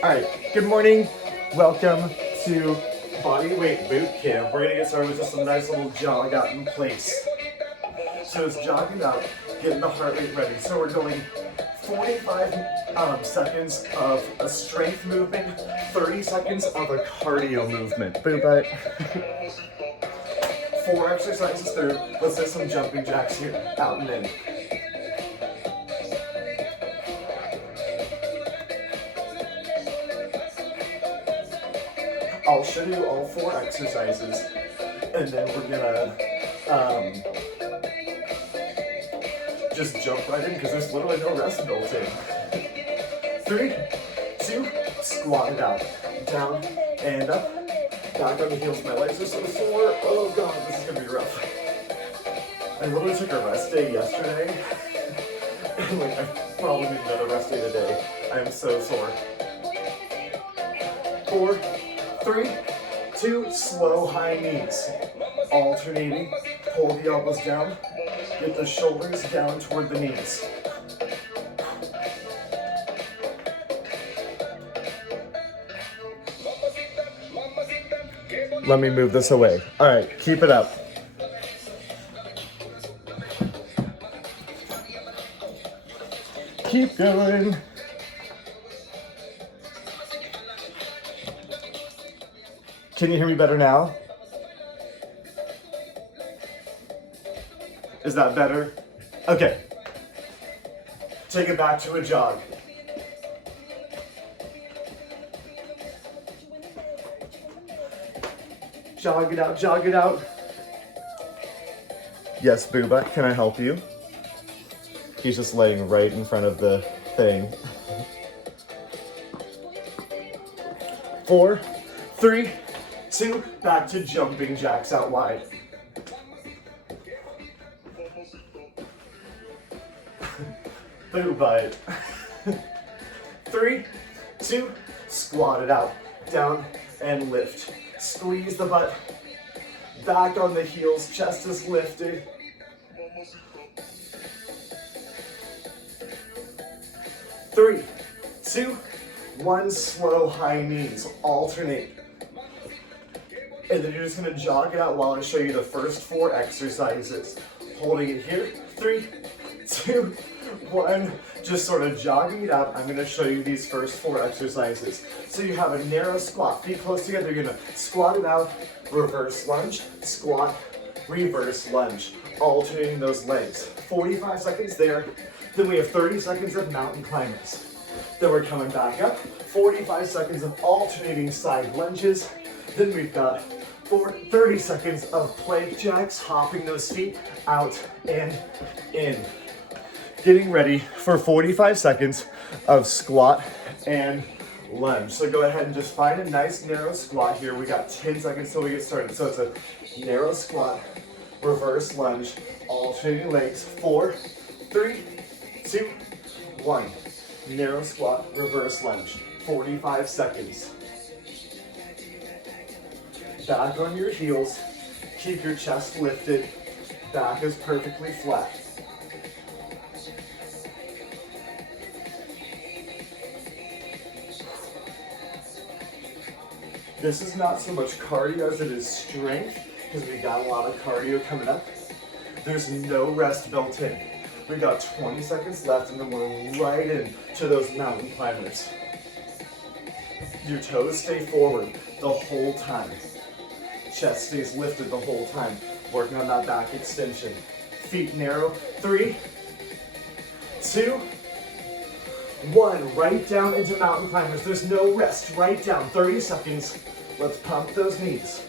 All right, good morning. Welcome to Body Weight Boot Camp. We're gonna get started with just a nice little jog out in place. So it's jogging out, getting the heart rate ready. So we're going 45 seconds of a strength movement, 30 seconds of a cardio movement. Boot butt. 4 exercises through. Let's do some jumping jacks here, out and in. I'll show you all 4 exercises, and then we're gonna just jump right in because there's literally no rest built in. 3, 2, squat it out, down and up, back on the heels. My legs are so sore. Oh god, this is gonna be rough. I literally took a rest day yesterday, and I probably need another rest day today. I am so sore. 4, 3, 2, slow high knees. Alternating, pull the elbows down, get the shoulders down toward the knees. Let me move this away. All right, keep it up. Keep going. Can you hear me better now? Is that better? Okay. Take it back to a jog. Jog it out, jog it out. Yes, Booba, can I help you? He's just laying right in front of the thing. 4, 3, 2, back to jumping jacks out wide. Boo butt. 3, 2, squat it out, down and lift. Squeeze the butt, back on the heels, chest is lifted. 3, 2, 1, slow high knees, alternate. And then you're just gonna jog it out while I show you the first 4 exercises. Holding it here, 3, 2, 1, just sort of jogging it out. I'm gonna show you these first 4 exercises. So you have a narrow squat, feet close together. You're gonna squat it out, reverse lunge, squat, reverse lunge, alternating those legs. 45 seconds there. Then we have 30 seconds of mountain climbers. Then we're coming back up, 45 seconds of alternating side lunges. Then we've got 30 seconds of plank jacks, hopping those feet out and in. Getting ready for 45 seconds of squat and lunge. So go ahead and just find a nice narrow squat here. We got 10 seconds till we get started. So it's a narrow squat, reverse lunge, alternating legs. 4, 3, 2, 1. Narrow squat, reverse lunge. 45 seconds. Back on your heels. Keep your chest lifted. Back is perfectly flat. This is not so much cardio as it is strength, because we got a lot of cardio coming up. There's no rest built in. We got 20 seconds left, and then we're right into those mountain climbers. Your toes stay forward the whole time. Chest stays lifted the whole time. Working on that back extension. Feet narrow. 3, 2, 1. Right down into mountain climbers. There's no rest. Right down. 30 seconds. Let's pump those knees.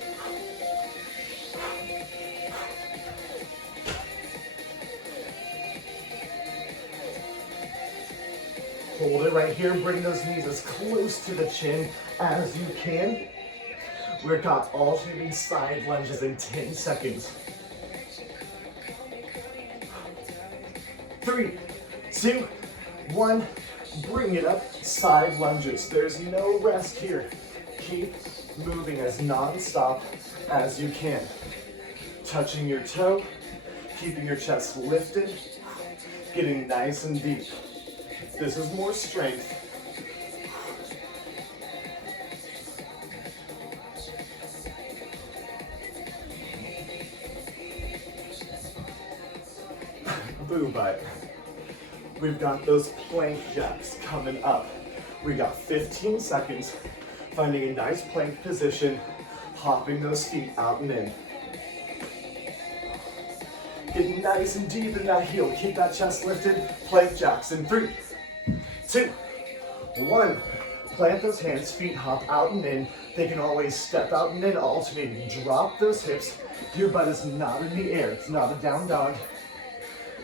Hold it right here. Bring those knees as close to the chin as you can. We've got alternating side lunges in 10 seconds. 3, 2, 1. Bring it up. Side lunges. There's no rest here. Keep moving as non-stop as you can. Touching your toe, keeping your chest lifted, getting nice and deep. This is more strength. boo butt. We've got those plank jacks coming up. We got 15 seconds, finding a nice plank position, hopping those feet out and in. Get nice and deep in that heel. Keep that chest lifted. Plank jacks in 3, 2, 1. Plant those hands, feet hop out and in. They can always step out and in, alternating. Drop those hips. Your butt is not in the air. It's not a down dog.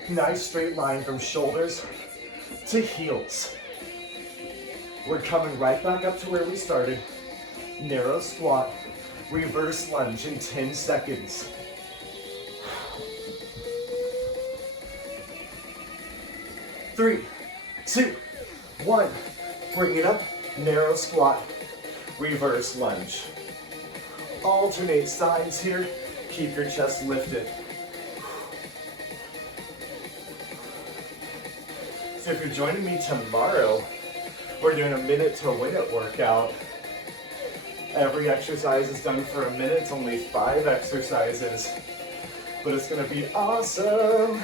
Nice straight line from shoulders to heels. We're coming right back up to where we started. Narrow squat, reverse lunge in 10 seconds. 3, 2, 1. Bring it up, narrow squat, reverse lunge. Alternate sides here. Keep your chest lifted. So if you're joining me tomorrow, we're doing a minute to win it workout. Every exercise is done for a minute. It's only 5 exercises, but it's gonna be awesome.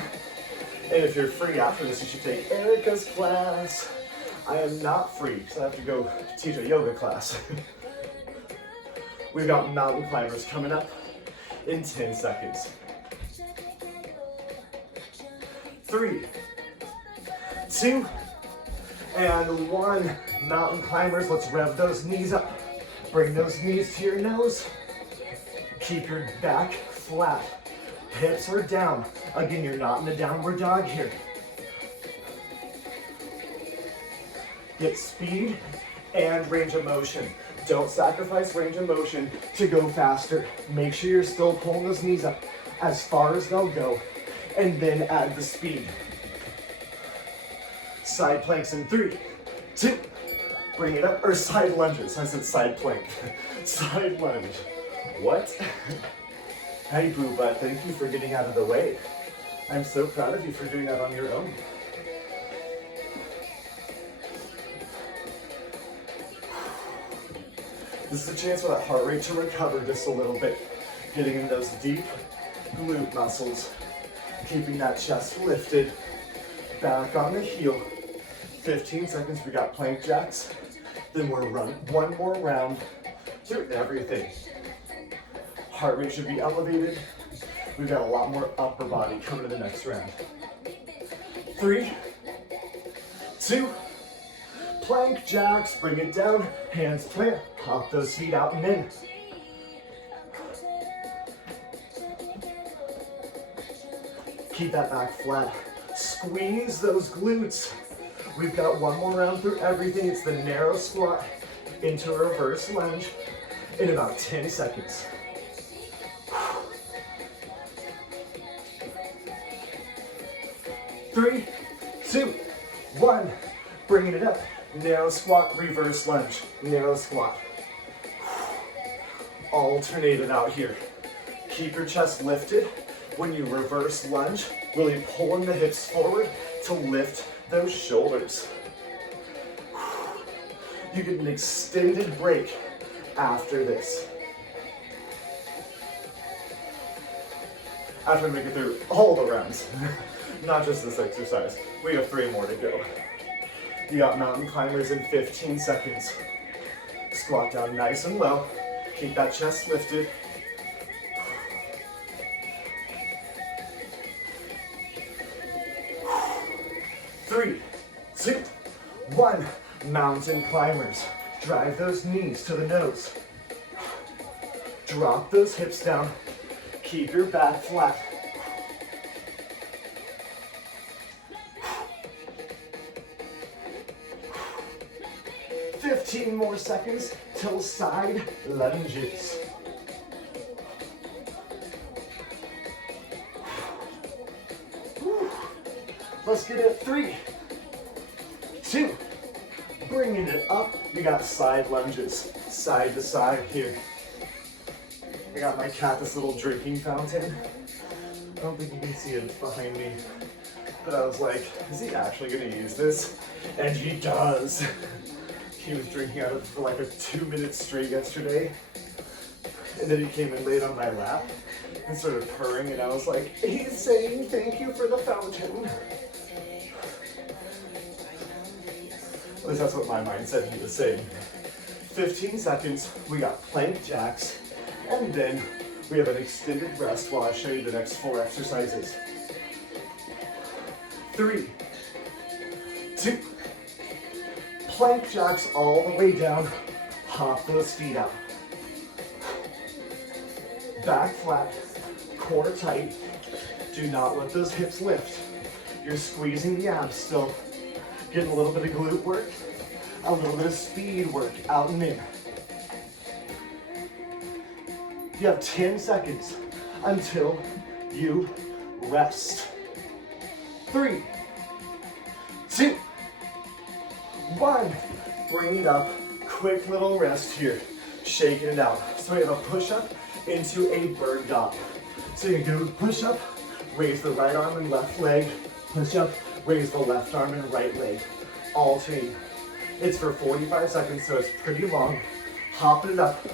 And if you're free after this, you should take Erica's class. I am not free, because I have to go teach a yoga class. We've got mountain climbers coming up in 10 seconds. 3, 2, and 1. Mountain climbers, let's rev those knees up. Bring those knees to your nose. Keep your back flat. Hips are down. Again, you're not in a downward dog here. Get speed and range of motion. Don't sacrifice range of motion to go faster. Make sure you're still pulling those knees up as far as they'll go, and then add the speed. Side planks in 3, 2, bring it up, or side lunges. I said side plank. Side lunge. What? Hey, boo butt, thank you for getting out of the way. I'm so proud of you for doing that on your own. This is a chance for that heart rate to recover just a little bit. Getting in those deep glute muscles. Keeping that chest lifted. Back on the heel. 15 seconds, we got plank jacks. Then we're running one more round through everything. Heart rate should be elevated. We've got a lot more upper body coming to the next round. 3, 2, plank jacks, bring it down, hands plant, hop those feet out and in. Keep that back flat. Squeeze those glutes. We've got one more round through everything. It's the narrow squat into a reverse lunge in about 10 seconds. 3, 2, 1. Bringing it up. Narrow squat, reverse lunge. Narrow squat. Alternate it out here. Keep your chest lifted. When you reverse lunge, really pulling the hips forward to lift those shoulders. You get an extended break after this. After we make it through all the rounds, not just this exercise. We have 3 more to go. You got mountain climbers in 15 seconds. Squat down nice and low. Keep that chest lifted. Three, 2, 1. Mountain climbers. Drive those knees to the nose. Drop those hips down. Keep your back flat. $15 more seconds till side lunges. Let's get it. 3, 2, bringing it up. We got side lunges, side to side here. I got my cat this little drinking fountain. I don't think you can see it behind me, but I was like, is he actually gonna use this? And he does. He was drinking out of it for like a 2 minutes straight yesterday, and then he came and laid on my lap, and started purring, and I was like, he's saying thank you for the fountain. At least that's what my mind said he was saying. 15 seconds, we got plank jacks, and then we have an extended rest while I show you the next 4 exercises. 3, 2, plank jacks all the way down, hop those feet out. Back flat, core tight, do not let those hips lift. You're squeezing the abs still, getting a little bit of glute work, a little bit of speed work, out and in. You have 10 seconds until you rest. 3, 2, 1. Bring it up. Quick little rest here. Shaking it out. So we have a push-up into a bird dog. So you do push up, raise the right arm and left leg, push up, raise the left arm and right leg. Alternating. It's for 45 seconds, so it's pretty long. Hopping it up,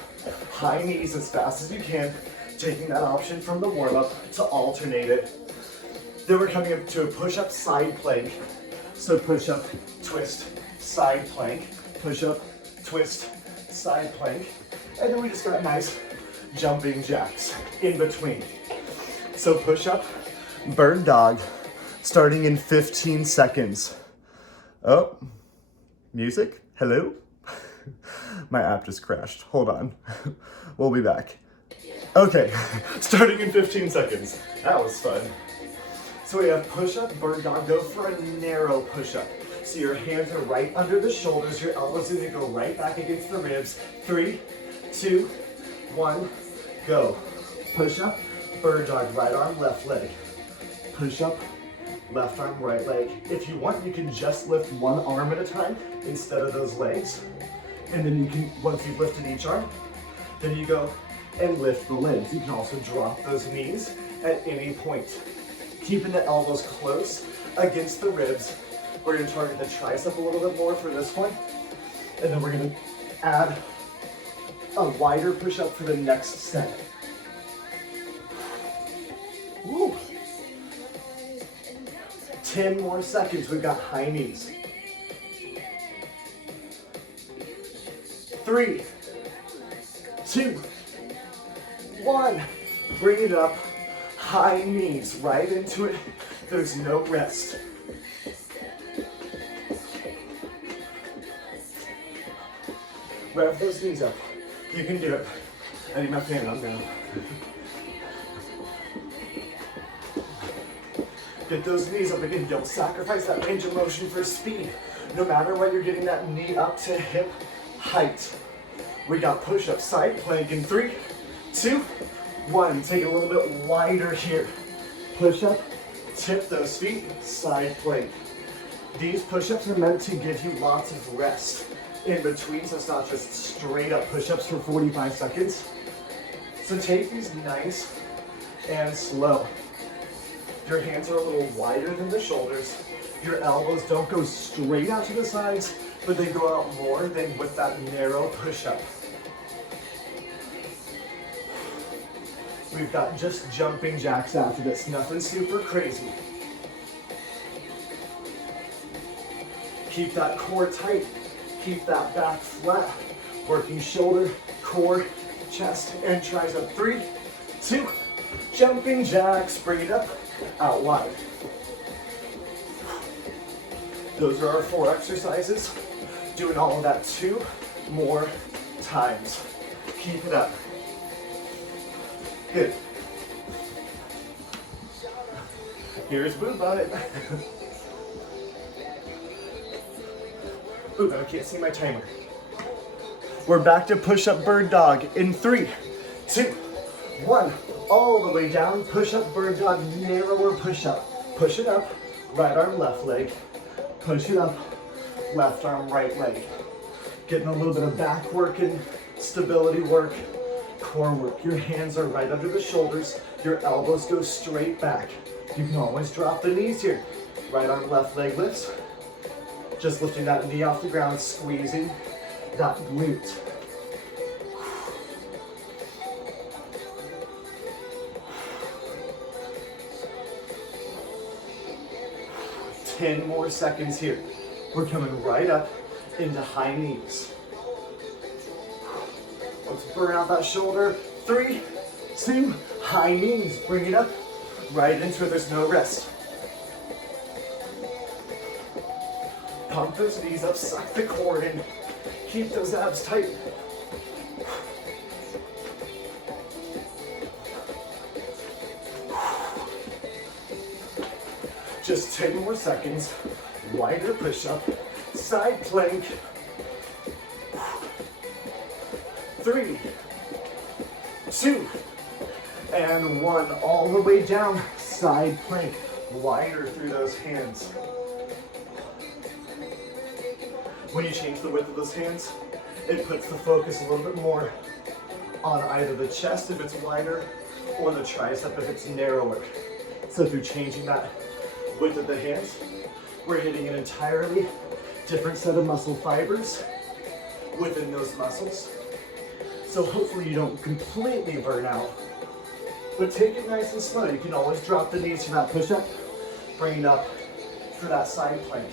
high knees as fast as you can, taking that option from the warm-up to alternate it. Then we're coming up to a push-up side plank. So push-up, twist, side plank, push-up, twist, side plank. And then we just got nice jumping jacks in between. So push-up, bird dog, starting in 15 seconds. Oh, music, hello? My app just crashed, hold on. We'll be back. Okay, starting in 15 seconds. That was fun. So we have push-up, bird dog, go for a narrow push-up. So your hands are right under the shoulders, your elbows are gonna go right back against the ribs. 3, 2, 1, go. Push-up, bird dog, right arm, left leg. Push-up, left arm, right leg. If you want, you can just lift one arm at a time instead of those legs. And then you can, once you've lifted each arm, then you go and lift the legs. You can also drop those knees at any point. Keeping the elbows close against the ribs. We're gonna target the tricep a little bit more for this one. And then we're gonna add a wider push-up for the next set. Woo. 10 more seconds, we've got high knees. 3, 2, 1. Bring it up. High knees, right into it. There's no rest. Rev those knees up. You can do it. I need my fan on now. Get those knees up again. Don't sacrifice that range of motion for speed. No matter what, you're getting that knee up to hip height. We got push-up, side plank in 3, 2, 1. Take it a little bit wider here. Push-up, tip those feet, side plank. These push-ups are meant to give you lots of rest in between, so it's not just straight up push-ups for 45 seconds. So take these nice and slow. Your hands are a little wider than the shoulders. Your elbows don't go straight out to the sides, but they go out more than with that narrow push-up. We've got just jumping jacks after this, nothing super crazy. Keep that core tight, keep that back flat, working shoulder, core, chest, and tricep. 3, 2, jumping jacks, bring it up, out wide. Those are our 4 exercises. Doing all of that 2 more times. Keep it up. Good. Here's Boob on it. Ooh, I can't see my timer. We're back to push-up bird dog in 3, 2, 1. All the way down, push-up bird dog, narrower push-up. Push it up, right arm, left leg. Push it up, left arm, right leg. Getting a little bit of back work and stability work, core work. Your hands are right under the shoulders. Your elbows go straight back. You can always drop the knees here. Right arm, left leg lifts. Just lifting that knee off the ground, squeezing that glute. 10 more seconds here. We're coming right up into high knees. Let's burn out that shoulder. 3, 2, high knees. Bring it up, right into it. There's no rest. Pump those knees up, suck the core in. Keep those abs tight. Just 10 more seconds. Wider push-up, side plank. 3, 2, and 1. All the way down, side plank. Wider through those hands. When you change the width of those hands, it puts the focus a little bit more on either the chest if it's wider or the tricep if it's narrower. So through changing that width of the hands, we're hitting an entirely different set of muscle fibers within those muscles. So hopefully you don't completely burn out, but take it nice and slow. You can always drop the knees for that push-up, bring it up for that side plank.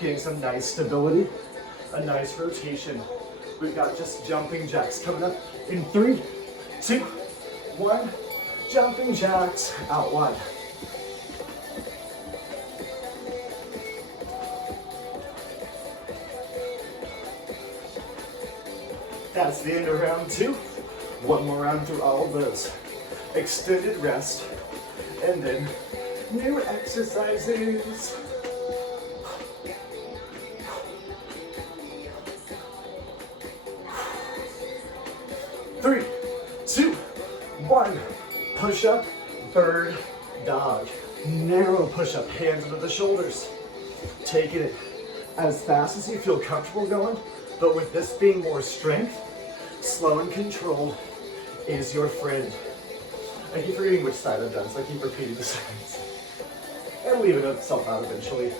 Getting some nice stability, a nice rotation. We've got just jumping jacks coming up in 3, 2, 1. Jumping jacks out wide. That's the end of round 2. One more round through all of those. Extended rest, and then new exercises. 3, 2, 1. Push up, bird dog. Narrow push up, hands under the shoulders. Taking it as fast as you feel comfortable going, but with this being more strength, slow and controlled is your friend. I keep forgetting which side I've done, so I keep repeating the seconds. And leaving itself out eventually.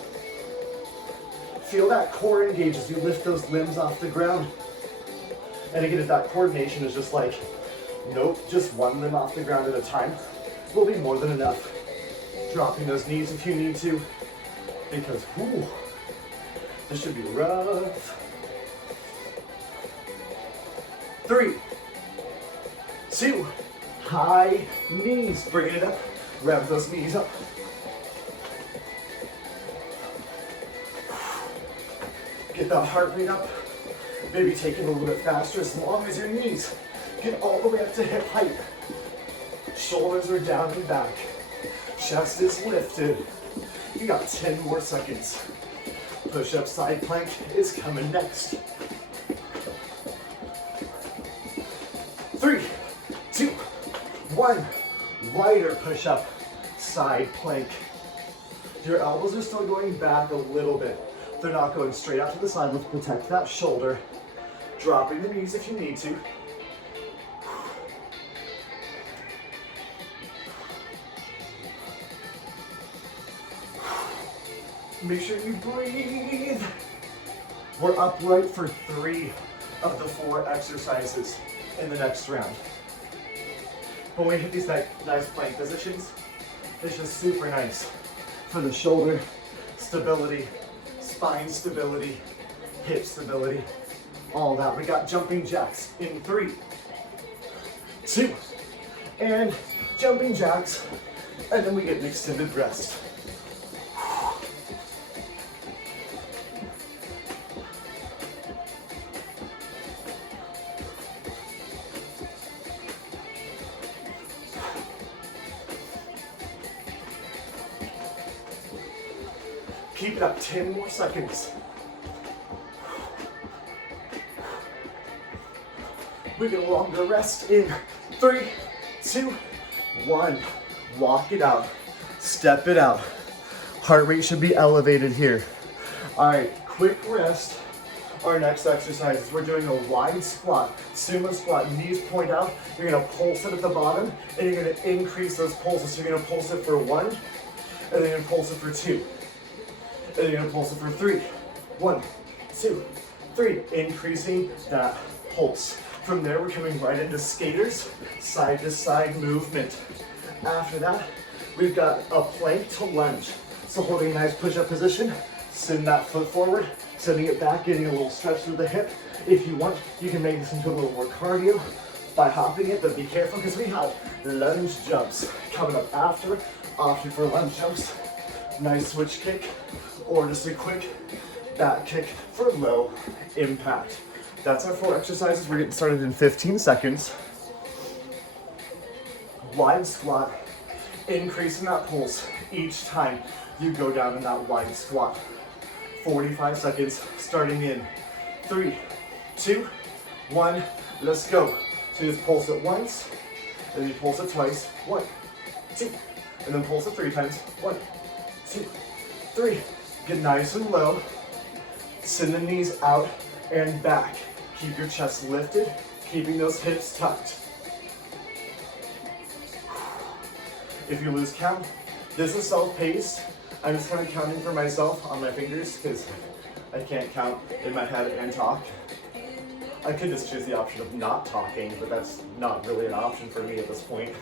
Feel that core engage as you lift those limbs off the ground. And again, if that coordination is just like, nope, just one limb off the ground at a time, will be more than enough. Dropping those knees if you need to, because, whew, this should be rough. 3, 2, high knees. Bring it up, rev those knees up. Get that heart rate up. Maybe take it a little bit faster as long as your knees get all the way up to hip height. Shoulders are down and back. Chest is lifted. You got 10 more seconds. Push-up side plank is coming next. 3, 2, 1. Wider push-up side plank. Your elbows are still going back a little bit. They're not going straight out to the side. Let's protect that shoulder. Dropping the knees if you need to. Make sure you breathe. We're upright for 3 of the 4 exercises in the next round. When we hit these nice plank positions, it's just super nice for the shoulder stability, spine stability, hip stability, all that. We got jumping jacks in 3, 2, and jumping jacks, and then we get an extended rest. Keep it up, 10 more seconds. We get a longer rest in 3, 2, 1. Walk it out, step it out. Heart rate should be elevated here. All right, quick rest. Our next exercise is we're doing a wide squat, sumo squat, knees point out. You're gonna pulse it at the bottom, and you're gonna increase those pulses. So you're gonna pulse it for 1, and then you're gonna pulse it for 2. And then you're gonna pulse it for 3. 1, 2, 3. Increasing that pulse. From there, we're coming right into skaters, side to side movement. After that, we've got a plank to lunge. So holding a nice push-up position, send that foot forward, sending it back, getting a little stretch through the hip. If you want, you can make this into a little more cardio by hopping it, but be careful because we have lunge jumps coming up after. Option for lunge jumps, nice switch kick, or just a quick back kick for low impact. That's our 4 exercises. We're getting started in 15 seconds. Wide squat, increasing that pulse each time you go down in that wide squat. 45 seconds, starting in 3, 2, 1, let's go. So you just pulse it once, then you pulse it twice, 1, 2, and then pulse it 3 times, 1, 2, 3. Get nice and low, send the knees out and back. Keep your chest lifted, keeping those hips tucked. If you lose count, this is self-paced. I'm just kind of counting for myself on my fingers because I can't count in my head and talk. I could just choose the option of not talking, but that's not really an option for me at this point.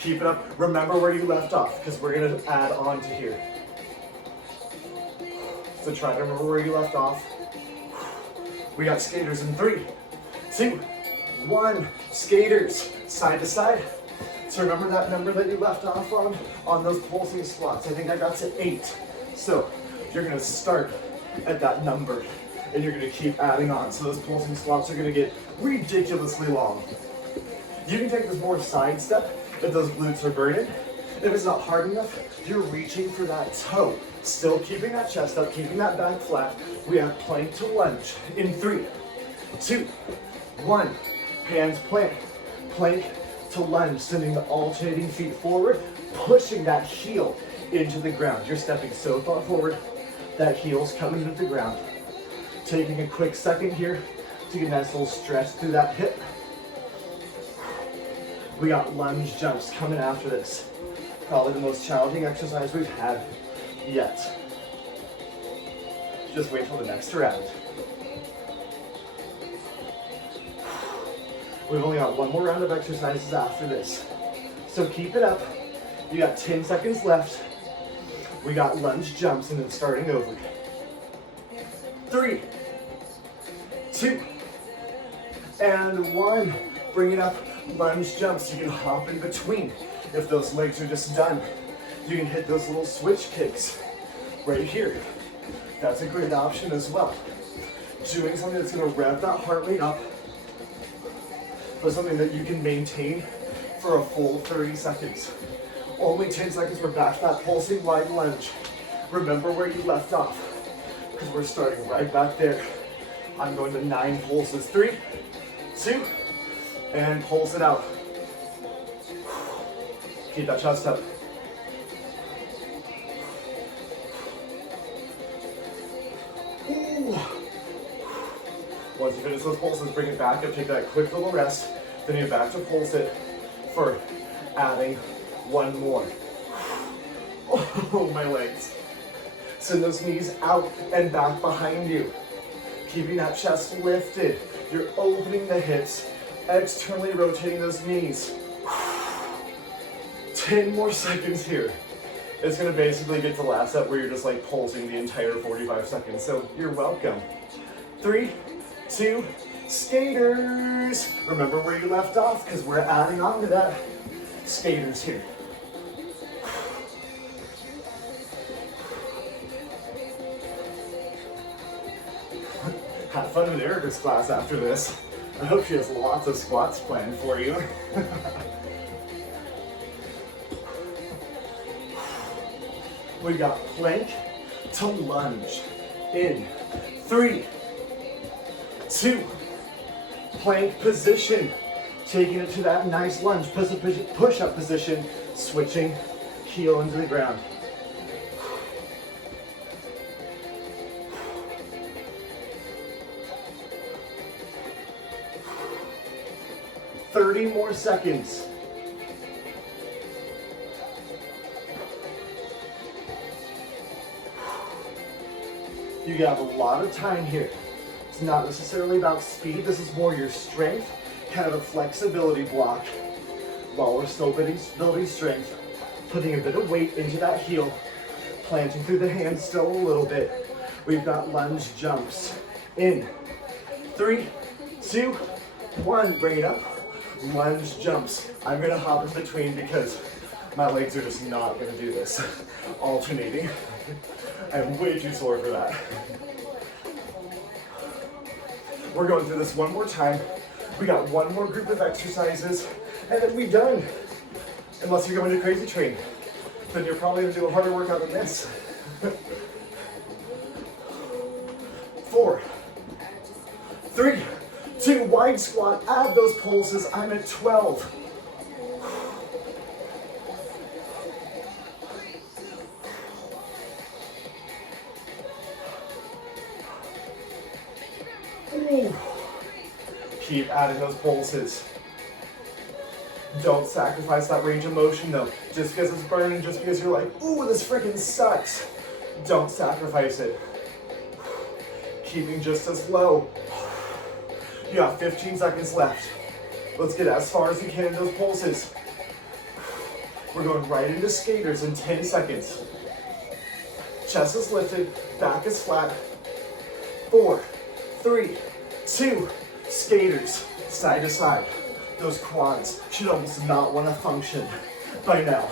Keep it up. Remember where you left off because we're going to add on to here. So try to remember where you left off. We got skaters in 3, 2, 1. Skaters, side to side. So remember that number that you left off on those pulsing squats. I think I got to 8. So you're gonna start at that number and you're gonna keep adding on. So those pulsing squats are gonna get ridiculously long. You can take this more side step if those glutes are burning. If it's not hard enough, you're reaching for that toe. Still keeping that chest up, keeping that back flat. We have plank to lunge in 3, 2, 1. Hands plant, plank to lunge, sending the alternating feet forward, pushing that heel into the ground. You're stepping so far forward, that heel's coming into the ground. Taking a quick second here to get a nice little stretch through that hip. We got lunge jumps coming after this. Probably the most challenging exercise we've had yet. Just wait till the next round. We've only got one more round of exercises after this. So keep it up. You got 10 seconds left. We got lunge jumps and then starting over. 3, 2, and 1. Bring it up, lunge jumps. You can hop in between. If those legs are just done, you can hit those little switch kicks right here. That's a great option as well. Doing something that's gonna rev that heart rate up, but something that you can maintain for a full 30 seconds. Only 10 seconds, we're back to that pulsing wide lunge. Remember where you left off, because we're starting right back there. I'm going to 9 pulses. 3, 2, and pulse it out. Keep that chest up. Ooh. Once you finish those pulses, bring it back up, take that quick little rest, then you're back to pulse it for adding 1 more. Oh, my legs. Send those knees out and back behind you. Keeping that chest lifted. You're opening the hips, externally rotating those knees. 10 more seconds here. It's gonna basically get to the last set where you're just like pulsing the entire 45 seconds. So you're welcome. 3, 2, skaters. Remember where you left off because we're adding on to that. Skaters here. Have fun in Erica's class after this. I hope she has lots of squats planned for you. We got plank to lunge in 3, 2, plank position. Taking it to that nice lunge, push-up position, switching heel into the ground. $30 more seconds. You have a lot of time here. It's not necessarily about speed. This is more your strength, kind of a flexibility block while we're still building strength, putting a bit of weight into that heel Planting through the hands still a little bit. We've got lunge jumps. In 3, 2, 1, bring it up. Lunge jumps. I'm gonna hop in between because my legs are just not gonna do this. Alternating. I'm way too sore for that. We're going through this one more time. We got one more group of exercises, and then we're done. Unless you're going to Crazy Train, then you're probably gonna do a harder workout than this. 4, 3, 2, wide squat, add those pulses. I'm at 12. Ooh. Keep adding those pulses. Don't sacrifice that range of motion though. Just because it's burning, just because you're like, ooh, this freaking sucks. Don't sacrifice it. Keeping just as low. You got 15 seconds left. Let's get as far as you can in those pulses. We're going right into skaters in 10 seconds. Chest is lifted, back is flat. 4, 3, 2, skaters, side to side. Those quads should almost not want to function by now.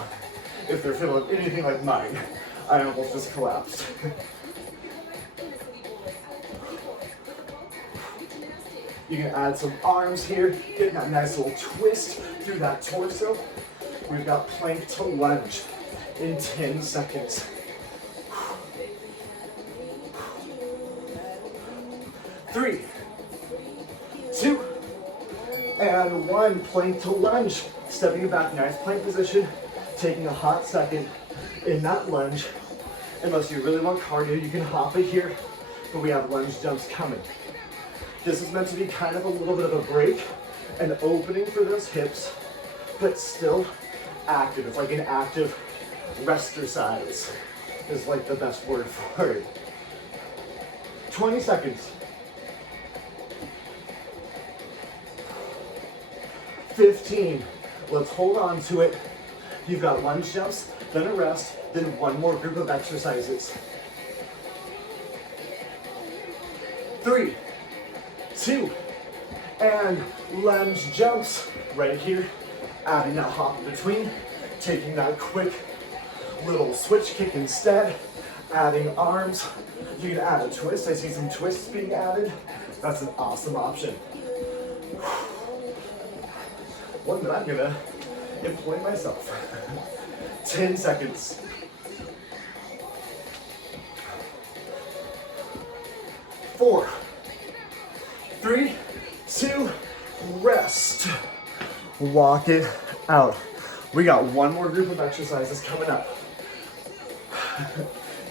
If they're feeling anything like mine, I almost just collapsed. You can add some arms here, get that nice little twist through that torso. We've got plank to lunge in 10 seconds. 3, 2, and 1. Plank to lunge. Stepping back, nice plank position. Taking a hot second in that lunge. Unless you really want cardio, you can hop it here, but we have lunge jumps coming. This is meant to be kind of a little bit of a break, an opening for those hips, but still active. It's like an active restercise is like the best word for it. 20 seconds. 15. Let's hold on to it. You've got lunge jumps, then a rest, then one more group of exercises. 3, 2, and lunge jumps right here. Adding that hop in between, taking that quick little switch kick instead, adding arms. You can add a twist. I see some twists being added. That's an awesome option. One that I'm gonna employ myself. 10 seconds. 4, 3, 2, rest. Walk it out. We got one more group of exercises coming up.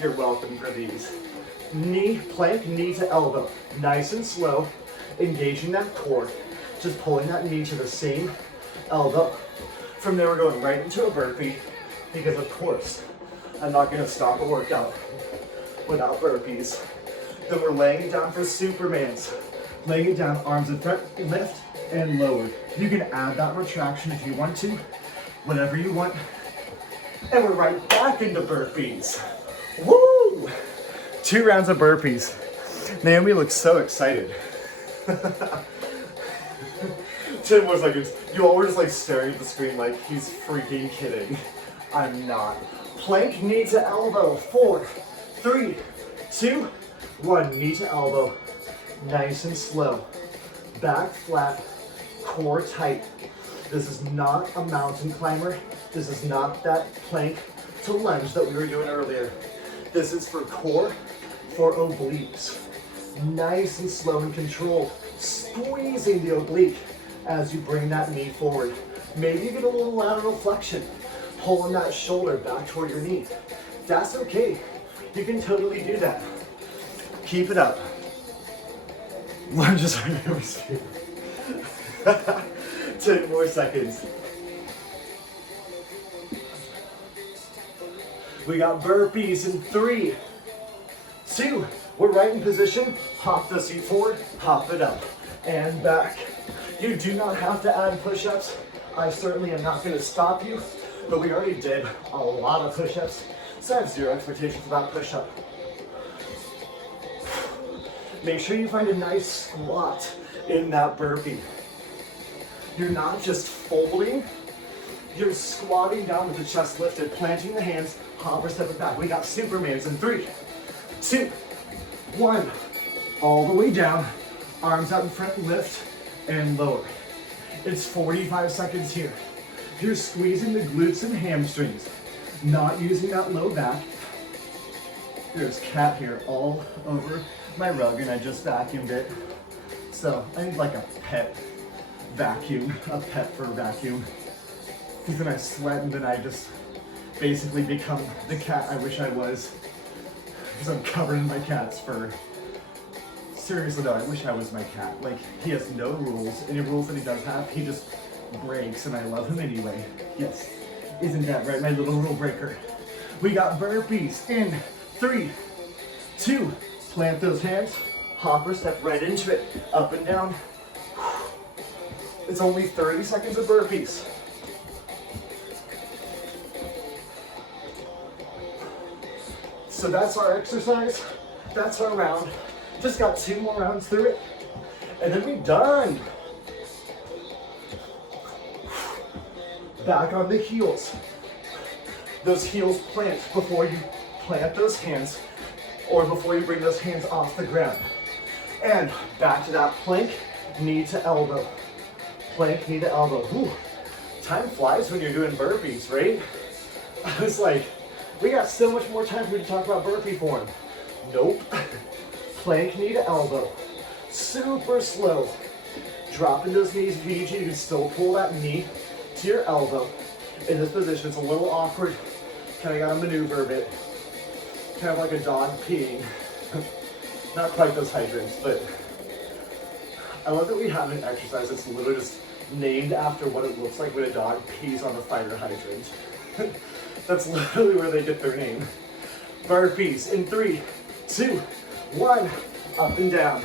You're welcome for these. Knee, plank, knee to elbow. Nice and slow, engaging that core. Just pulling that knee to the same elbow. From there, we're going right into a burpee because, of course, I'm not going to stop a workout without burpees. Then we're laying it down for Supermans. Laying it down, arms in front, lift and lower. You can add that retraction if you want to, whatever you want. And we're right back into burpees. Woo! 2 rounds of burpees. Naomi looks so excited. 10 more seconds. You all were just like staring at the screen like he's freaking kidding. I'm not. Plank, knee to elbow. 4, 3, 2, 1. Knee to elbow. Nice and slow. Back flat, core tight. This is not a mountain climber. This is not that plank to lunge that we were doing earlier. This is for core, for obliques. Nice and slow and controlled. Squeezing the oblique as you bring that knee forward. Maybe you get a little lateral flexion, pulling that shoulder back toward your knee. That's okay. You can totally do that. Keep it up. Lunges are never favorite. 10 more seconds. We got burpees in 3, 2. We're right in position. Hop the seat forward, hop it up, and back. You do not have to add push-ups. I certainly am not going to stop you, but we already did a lot of push-ups, So I have zero expectations for that push-up. Make sure you find a nice squat in that burpee. You're not just folding, you're squatting down with the chest lifted, planting the hands, hop or step it back. We got Supermans in 3, 2, 1. All the way down, arms out in front, lift and lower. It's 45 seconds here. You're squeezing the glutes and hamstrings, not using that low back. There's cat hair all over my rug and I just vacuumed it. So I need like a pet vacuum, a pet for a vacuum. Because then I sweat and then I just basically become the cat I wish I was. Because I'm covered in my cat's fur. Seriously though, I wish I was my cat. Like, he has no rules. Any rules that he does have, he just breaks and I love him anyway. Yes, isn't that right, my little rule breaker? We got burpees in 3, 2, plant those hands, hop or step right into it, up and down. It's only 30 seconds of burpees. So that's our exercise, that's our round. Just got 2 more rounds through it, and then we're done. Back on the heels. Those heels plant before you plant those hands, or before you bring those hands off the ground. And back to that plank, knee to elbow. Plank, knee to elbow. Ooh, time flies when you're doing burpees, right? I was like, we got so much more time for me to talk about burpee form. Nope. Plank, knee to elbow. Super slow. Dropping those knees if you need to. You can still pull that knee to your elbow. In this position, it's a little awkward. Kind of got to maneuver a bit. Kind of like a dog peeing. Not quite those hydrants, but I love that we have an exercise that's literally just named after what it looks like when a dog pees on a fire hydrant. That's literally where they get their name. Burpees in 3, 2, 1, up and down.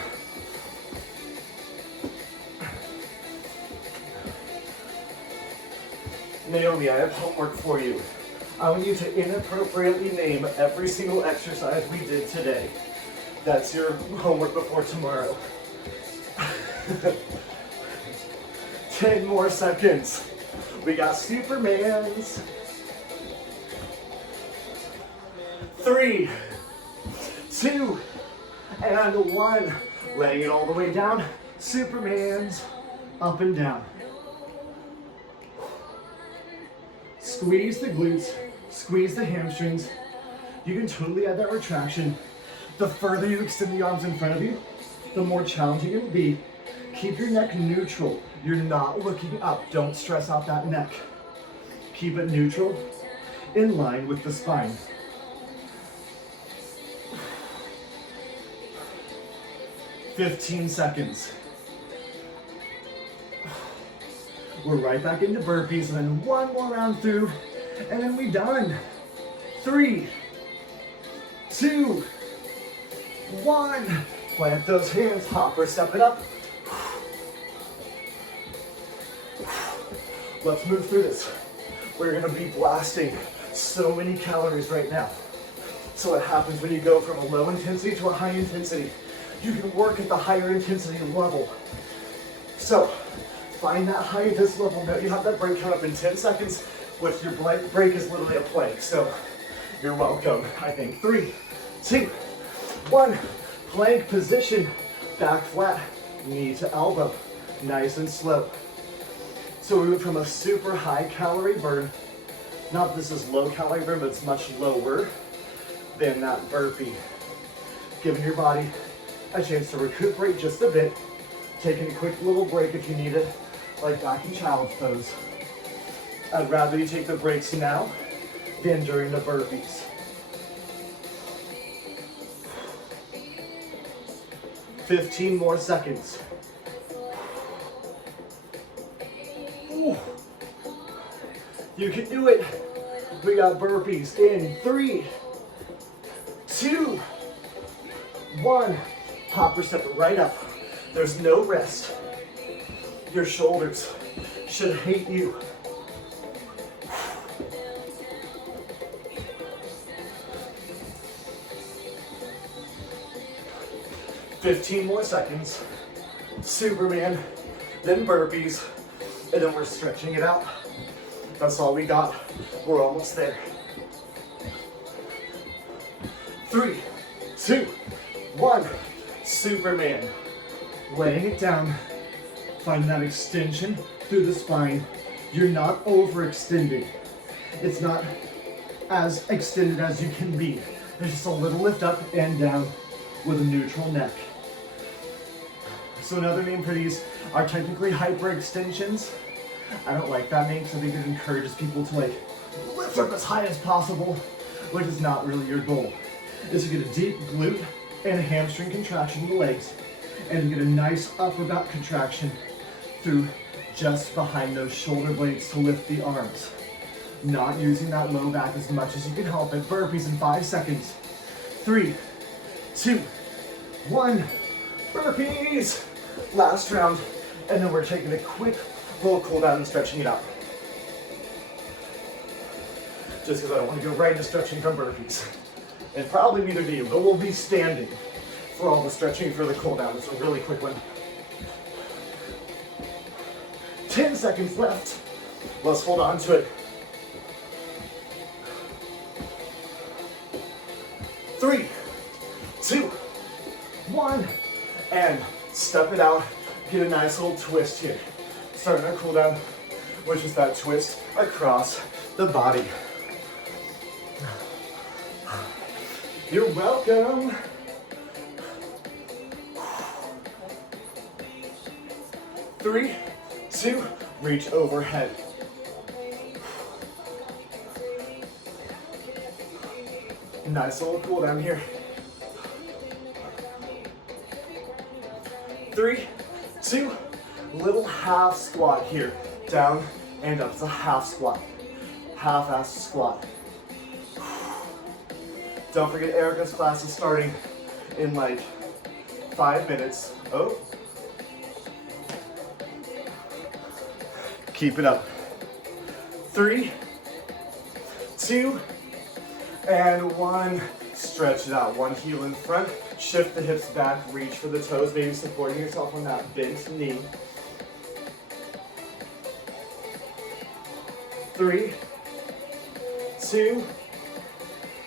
Naomi, I have homework for you. I want you to inappropriately name every single exercise we did today. That's your homework before tomorrow. 10 more seconds. We got Supermans. 3, 2, and 1. Laying it all the way down. Supermans. Up and down. Squeeze the glutes. Squeeze the hamstrings. You can totally add that retraction. The further you extend the arms in front of you, the more challenging it will be. Keep your neck neutral. You're not looking up. Don't stress out that neck. Keep it neutral, in line with the spine. "15 seconds. We're right back into burpees, and then 1 more round through, and then we're done. 3, 2, 1. Plant those hands, hop or step it up. Let's move through this. We're gonna be blasting so many calories right now. So what happens when you go from a low intensity to a high intensity? You can work at the higher intensity level. So find that high intensity level. Now you have that break coming up in 10 seconds, which your break is literally a plank. So you're welcome, I think. 3, 2, 1. Plank position, back flat, knee to elbow, nice and slow. So we went from a super high calorie burn, not that this is low calorie burn, but it's much lower than that burpee. Giving your body a chance to recuperate just a bit, taking a quick little break if you need it, like back in child's pose. I'd rather you take the breaks now than during the burpees. 15 more seconds. Ooh. You can do it. We got burpees in 3, 2, 1. Hop or step it right up. There's no rest. Your shoulders should hate you. 15 more seconds. Superman, then burpees, and then we're stretching it out. That's all we got. We're almost there. 3, 2, 1. Superman. Laying it down. Find that extension through the spine. You're not overextending. It's not as extended as you can be. There's just a little lift up and down with a neutral neck. So another name for these are technically hyperextensions. I don't like that name because I think it encourages people to like lift up as high as possible, which is not really your goal. Is to get a deep glute and a hamstring contraction in the legs, and to get a nice upper back contraction through just behind those shoulder blades to lift the arms. Not using that low back as much as you can help it. Burpees in 5 seconds. 3, 2, 1. Burpees. Last round, and then we're taking a quick little cool down and stretching it out. Just because I don't want to go right into stretching from burpees. And probably neither do you, but we'll be standing for all the stretching for the cool down. It's a really quick one. 10 seconds left. Let's hold on to it. 3, 2, 1, and step it out. Get a nice little twist here. Starting our cool down, which is that twist across the body. You're welcome. 3, 2, reach overhead. Nice little cool down here. 3, 2, little half squat here. Down and up. It's a half squat. Half-ass squat. Don't forget Erica's class is starting in like 5 minutes. Oh. Keep it up. 3, 2, and 1. Stretch it out. One heel in front. Shift the hips back. Reach for the toes. Maybe supporting yourself on that bent knee. 3, 2,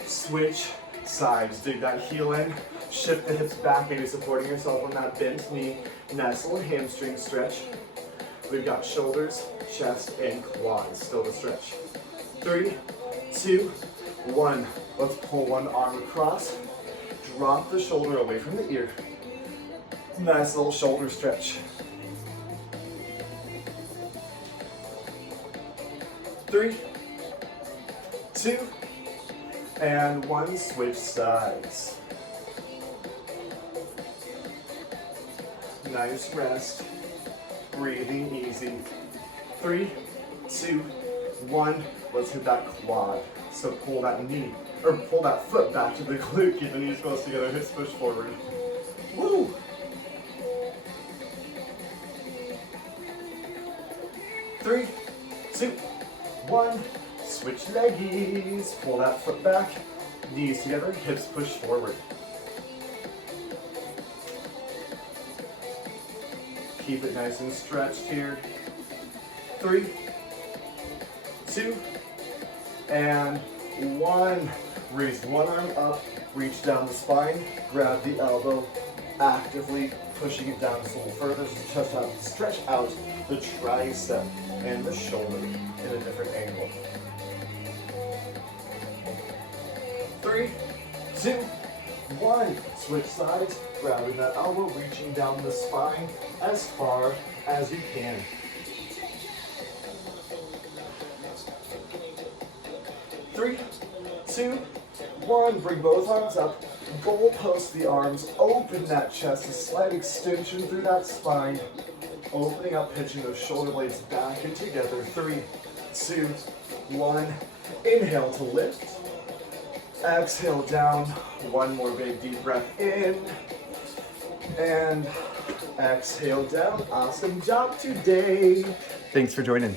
switch sides. Dig that heel in. Shift the hips back. Maybe supporting yourself on that bent knee. Nice little hamstring stretch. We've got shoulders, chest, and quads. Still to stretch. 3, 2, 1. Let's pull one arm across. Drop the shoulder away from the ear. Nice little shoulder stretch. 3, 2, and 1. Switch sides. Nice rest. Breathing easy. 3, 2, 1. Let's hit that quad. So pull that knee, or pull that foot back to the glute. Keep the knees close together, hips push forward. Woo! 3, 2, 1. Switch leggies. Pull that foot back, knees together, hips push forward. Keep it nice and stretched here. 3, 2, and 1. Raise one arm up, reach down the spine, grab the elbow, actively pushing it down just a little further, so the chest out, stretch out the tricep and the shoulder in a different angle. 3, 2, 1. Switch sides, grabbing that elbow, reaching down the spine as far as you can. 3, 2, 1. Bring both arms up. Goal post the arms. Open that chest. A slight extension through that spine. Opening up, pitching those shoulder blades back and together. 3, 2, 1. Inhale to lift. Exhale down. One more big deep breath in. And exhale down. Awesome job today. Thanks for joining.